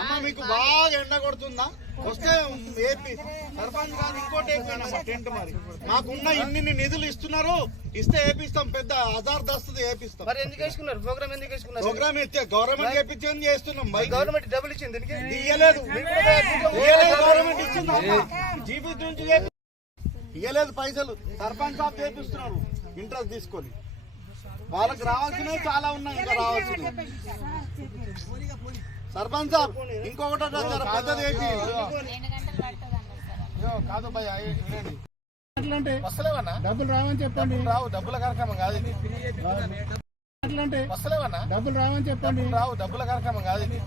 అమ్మ మీకు బాగా ఎండ కొడుతుందా? వస్తే ఏపీ సర్పంచ్ కాదు ఇంకోటి అయిపోయినా టెంట్ మరి మాకున్న ఇన్ని నిధులు ఇస్తున్నారు, ఇస్తే ఏపిస్తాం. పెద్ద హజార్ దస్తుంది ఏపిస్తాం. మరి ఎందుకు వేసుకున్నారు ప్రోగ్రామ్? ఎందుకు వేసుకున్నారు? ప్రోగ్రామ్ ఇస్తే గవర్నమెంట్ చేపించని చేస్తున్నాం. గవర్నమెంట్ డబ్బులు ఇచ్చింది ఇయ్యలేదు. గవర్నమెంట్ ఇచ్చింది జీపీ నుంచి ఇయ్యలేదు పైసలు. సర్పంచ్ సాబ్ చేపిస్తున్నారు ఇంట్రెస్ట్ తీసుకొని. వాళ్ళకి రావాల్సినవి చాలా ఉన్నాయి, ఇంకా రావాల్సినవి. సర్పంచ్ సాబ్ ఇంకొకటి పెద్దది ఏంటి కాదు భయ వస్తలేవన్నా డబ్బులు రావని చెప్పండి. రావు డబ్బుల కార్యక్రమం కాదు ఇది. వస్తలేవన్నా డబ్బులు రావని చెప్పండి. రావు డబ్బుల కార్యక్రమం కాదు ఇది.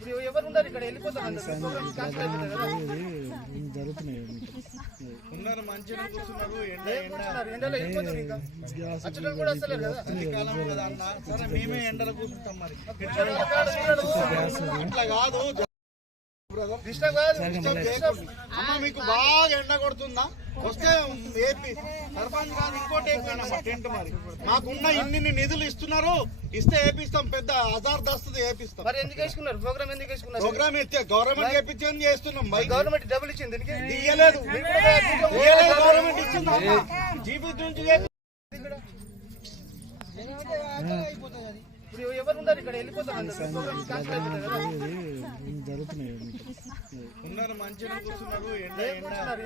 ఇప్పుడు ఎవరు ఉన్నారు ఇక్కడ? వెళ్ళిపోతారు ఉన్నారు, మంచిగా కూర్చున్నారు. ఎండలో వెళ్ళిపోతారు. ఇంకా అచ్చడం కూడా వస్తలేదు కదా. చలికాలం కదా అన్న. సరే మేమే ఎండలో కూర్చుంటాం. మరి అట్లా కాదు. అమ్మ మీకు బాగా ఎండ కొడుతుందా? వస్తే ఏపీ సర్పంచ్ కాదు ఇంకోటి అయిపోయినా టెంట్ మరి మాకున్న ఇన్ని నిధులు ఇస్తున్నారు, ఇస్తే ఏపిస్తాం. పెద్ద హజార్ దస్తుంది ఏపిస్తాం. మరి ఎందుకు వేసుకున్నారు ప్రోగ్రామ్? ఎందుకు వేసుకున్నారు? ప్రోగ్రామ్ ఇస్తే గవర్నమెంట్ చేపించని చేస్తున్నాం. గవర్నమెంట్ డబ్బులు ఇచ్చింది ఇయ్యలేదు. గవర్నమెంట్ ఇచ్చింది జీపీ నుంచి. ఇప్పుడు ఎవరు ఉన్నారు ఇక్కడ? వెళ్ళిపోతారు ఉన్నారు, మంచిగా కూర్చున్నారు.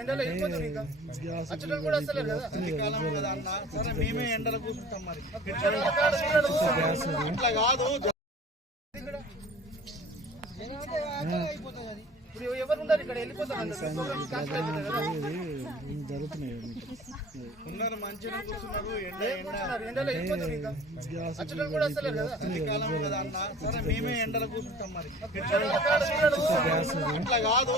ఎండలో వెళ్ళిపోతారు. ఇంకా అచ్చడం కూడా వస్తలేదు కదా. చలికాలం కదా అన్న. సరే మేమే ఎండలో కూర్చుంటాం. మరి అట్లా కాదు. ఇప్పుడు ఎవరు ఉన్నారు ఇక్కడ? వెళ్ళిపోతారు ఉన్నారు, మంచిగా కూర్చున్నారు. ఎండలో వెళ్ళిపోతారు. ఇంకా అచ్చడం కూడా వస్తలేదు కదా. చలికాలం కదా అన్న. సరే మేమే ఎండలో కూర్చుంటాం. మరి అట్లా కాదు.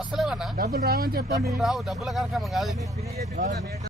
వస్తలేవన్నా డబ్బులు రావని చెప్పండి. రావు డబ్బుల కార్యక్రమం కాదు ఇది.